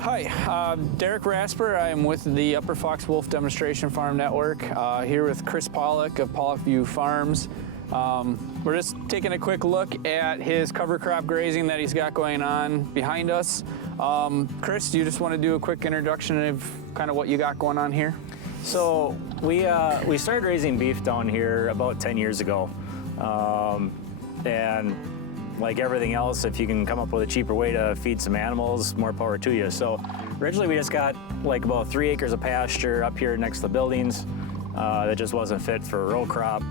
Hi, Derek Rasper. I'm with the Upper Fox Wolf Demonstration Farm Network, here with Chris Pollack of Pollack-Vu Farms. We're just taking a quick look at his cover crop grazing that he's got going on behind us. Chris, do you just want to do a quick introduction of kind of what you got going on here? So we started raising beef down here about 10 years ago. And like everything else, if you can come up with a cheaper way to feed some animals, more power to you. So originally we just got like about 3 acres of pasture up here next to the buildings that just wasn't fit for a row crop.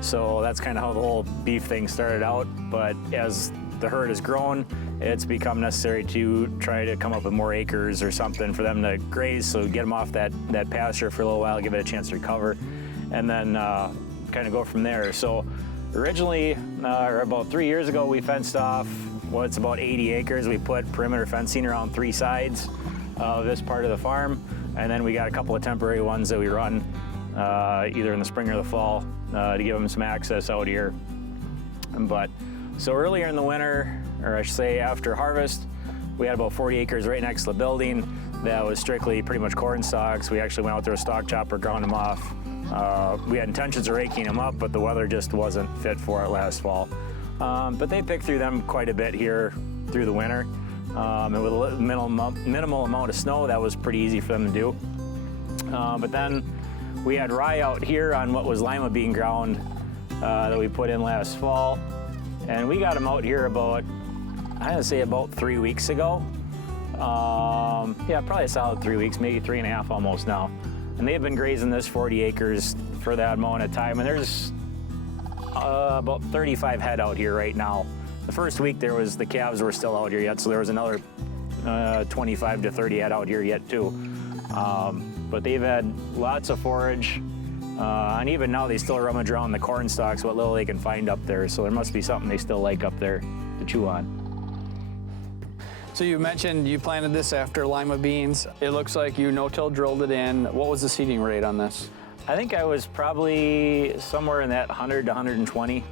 So that's kind of how the whole beef thing started out. But as the herd has grown, it's become necessary to try to come up with more acres or something for them to graze, so get them off that pasture for a little while, give it a chance to recover, and then kind of go from there. So originally, or about 3 years ago, we fenced off what's about 80 acres. We put perimeter fencing around 3 sides of this part of the farm, and then we got a couple of temporary ones that we run either in the spring or the fall to give them some access out here. But so earlier in the winter, or I should say after harvest, we had about 40 acres right next to the building that was strictly pretty much corn stalks. We actually went out there with a stalk chopper, ground them off. We had intentions of raking them up, but the weather just wasn't fit for it last fall. But they picked through them quite a bit here through the winter. And with a minimal amount of snow, that was pretty easy for them to do. But then we had rye out here on what was lima bean ground that we put in last fall. And we got them out here about, I'm gonna say about 3 weeks ago. Yeah, probably a solid 3 weeks, maybe 3.5 almost now. And they've been grazing this 40 acres for that amount of time. And there's about 35 head out here right now. The first week the calves were still out here yet, so there was another 25 to 30 head out here yet too. But they've had lots of forage. And even now they still rummage around the corn stalks, what little they can find up there. So there must be something they still like up there to chew on. So you mentioned you planted this after lima beans. It looks like you no-till drilled it in. What was the seeding rate on this? I think I was probably somewhere in that 100 to 120.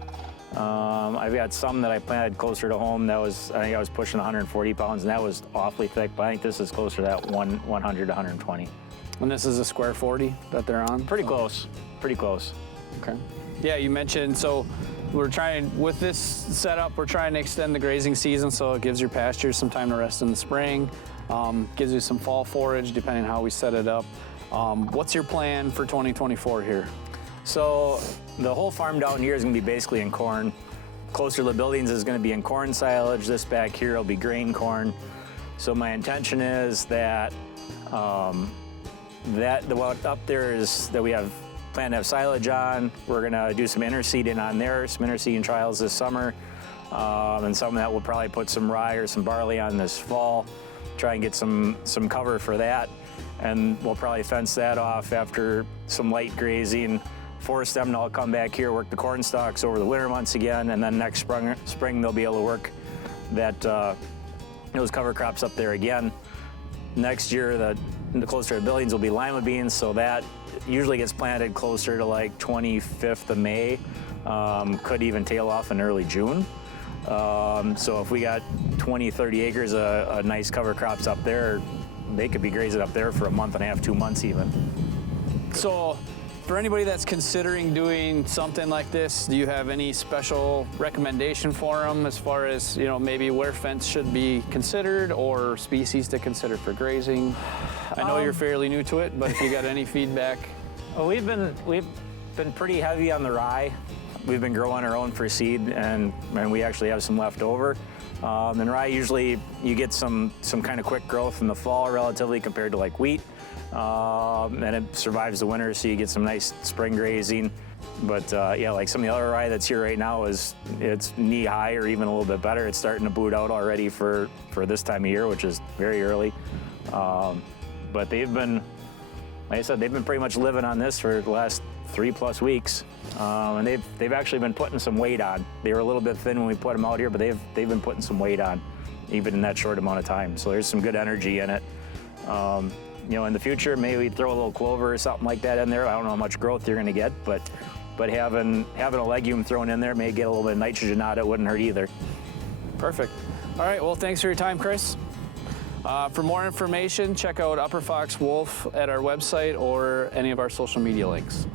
I've got some that I planted closer to home I think I was pushing 140 pounds, and that was awfully thick, but I think this is closer to that 100 to 120. And this is a square 40 that they're on? Pretty close, pretty close. Okay. Yeah, you mentioned, so we're trying, with this setup, we're trying to extend the grazing season so it gives your pastures some time to rest in the spring, gives you some fall forage depending on how we set it up. What's your plan for 2024 here? So the whole farm down here is going to be basically in corn. Closer to the buildings is going to be in corn silage. This back here will be grain corn. So my intention is that what up there is that we plan to have silage on. We're gonna do some interseeding on there, some interseeding trials this summer, and some of that we'll probably put some rye or some barley on this fall, try and get some cover for that. And we'll probably fence that off after some light grazing, force them to all come back here, work the corn stalks over the winter months again, and then next spring they'll be able to work those cover crops up there again. Next year, the closer to the buildings will be lima beans, so that usually gets planted closer to like 25th of May, could even tail off in early June. So if we got 20, 30 acres of nice cover crops up there, they could be grazing up there for a month and a half, 2 months even. So for anybody that's considering doing something like this, do you have any special recommendation for them as far as, maybe where fence should be considered or species to consider for grazing? I know you're fairly new to it, but if you got any feedback. Well, we've been pretty heavy on the rye. We've been growing our own for seed, and we actually have some left over. And rye, usually you get some kind of quick growth in the fall relatively compared to like wheat. And it survives the winter, so you get some nice spring grazing. But yeah, like some of the other rye that's here right now it's knee high or even a little bit better. It's starting to boot out already for this time of year, which is very early. But they've been, like I said, they've been pretty much living on this for the last 3+ weeks. And they've actually been putting some weight on. They were a little bit thin when we put them out here, but they've been putting some weight on, even in that short amount of time. So there's some good energy in it. In the future, maybe throw a little clover or something like that in there. I don't know how much growth you're going to get, but having a legume thrown in there may get a little bit of nitrogen out. It wouldn't hurt either. Perfect. All right. Well, thanks for your time, Chris. For more information, check out Upper Fox Wolf at our website or any of our social media links.